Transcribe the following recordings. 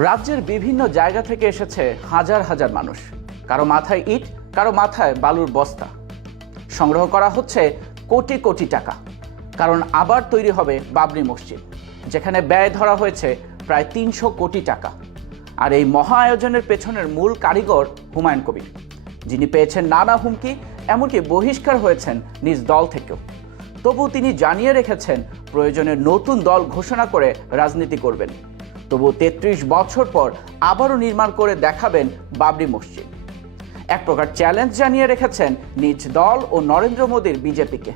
রাজ্যের বিভিন্ন জায়গা থেকে এসেছে হাজার হাজার মানুষ, কারো মাথায় ইট, কারো মাথায় বালুর বস্তা। সংগ্রহ করা হচ্ছে কোটি কোটি টাকা, কারণ আবার তৈরি হবে বাবরি মসজিদ, যেখানে ব্যয় ধরা হয়েছে প্রায় ৩০০ কোটি টাকা। আর এই মহা আয়োজনের পেছনের মূল কারিগর হুমায়ুন কবির, যিনি পেয়েছেন নানা হুমকি, এমনকি বহিষ্কার হয়েছেন নিজ দল থেকেও। তবু তিনি জানিয়ে রেখেছেন প্রয়োজনে নতুন দল ঘোষণা করে রাজনীতি করবেন। তবু ৩৩ বছর পর আবারও নির্মাণ করে দেখাবেন বাবরি মসজিদ। এক প্রকার চ্যালেঞ্জ জানিয়ে রেখেছেন নিজ দল ও নরেন্দ্র মোদীর বিজেপিকে।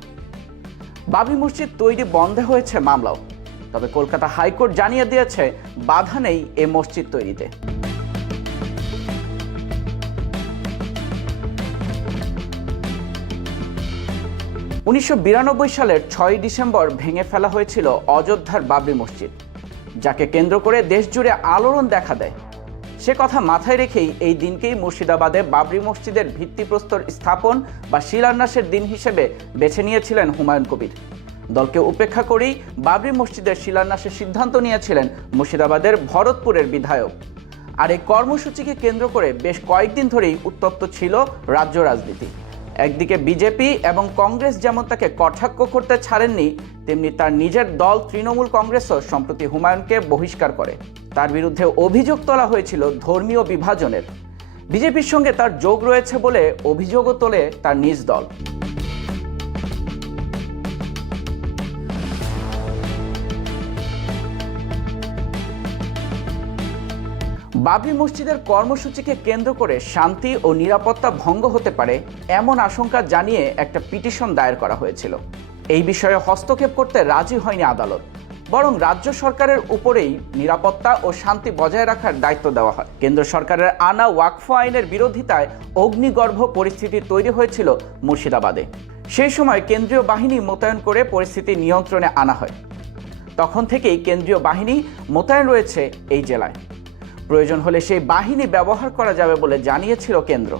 বাবরি মসজিদ তৈরি বন্ধে হয়েছে মামলাও, তবে কলকাতা হাইকোর্ট জানিয়ে দিয়েছে বাধা নেই এ মসজিদ তৈরিতে। উনিশশো সালের ৬ ডিসেম্বর ভেঙে ফেলা হয়েছিল অযোধ্যার বাবরি মসজিদ, যাকে কেন্দ্র করে দেশ জুড়ে আলোড়ন দেখা দেয়। সে কথা মাথায় রেখেই এই দিনকেই মুর্শিদাবাদে বাবরি মসজিদের ভিত্তিপ্রস্তর স্থাপন বা শিলান্যাসের দিন হিসেবে বেছে নিয়েছিলেন হুমায়ুন কবির। দলকে উপেক্ষা করেই বাবরি মসজিদের শিলান্যাসের সিদ্ধান্ত নিয়েছিলেন মুর্শিদাবাদের ভরতপুরের বিধায়ক। আর এই কর্মসূচিকে কেন্দ্র করে বেশ কয়েকদিন ধরেই উত্তপ্ত ছিল রাজ্য রাজনীতি। একদিকে বিজেপি এবং কংগ্রেস যেমন তাকে কটাক্ষ করতে ছাড়েননি, তেমনি তার নিজের দল তৃণমূল কংগ্রেসও সম্প্রতি হুমায়ুনকে বহিষ্কার করে। তার বিরুদ্ধে অভিযোগ তোলা হয়েছিল ধর্মীয় বিভাজনের। বিজেপির সঙ্গে তার যোগ রয়েছে বলে অভিযোগও তোলে তার নিজ দল। বাবরি মসজিদের কর্মসূচিকে কেন্দ্র করে শান্তি ও নিরাপত্তা ভঙ্গ হতে পারে এমন আশঙ্কা জানিয়ে একটা পিটিশন দায়ের করা হয়েছিল। এই বিষয়ে হস্তক্ষেপ করতে রাজি হয়নি আদালত, বরং রাজ্য সরকারের উপরেই নিরাপত্তা ও শান্তি বজায় রাখার দায়িত্ব দেওয়া হয়। কেন্দ্র সরকারের আনা ওয়াকফ আইনের বিরোধিতায় অগ্নিগর্ভ পরিস্থিতি তৈরি হয়েছিল মুর্শিদাবাদে। সেই সময় কেন্দ্রীয় বাহিনী মোতায়েন করে পরিস্থিতি নিয়ন্ত্রণে আনা হয়। তখন থেকেই কেন্দ্রীয় বাহিনী মোতায়েন রয়েছে এই জেলায়। প্রয়োজন হলে সেই বাহিনী ব্যবহার করা যাবে বলে জানিয়েছিল কেন্দ্র।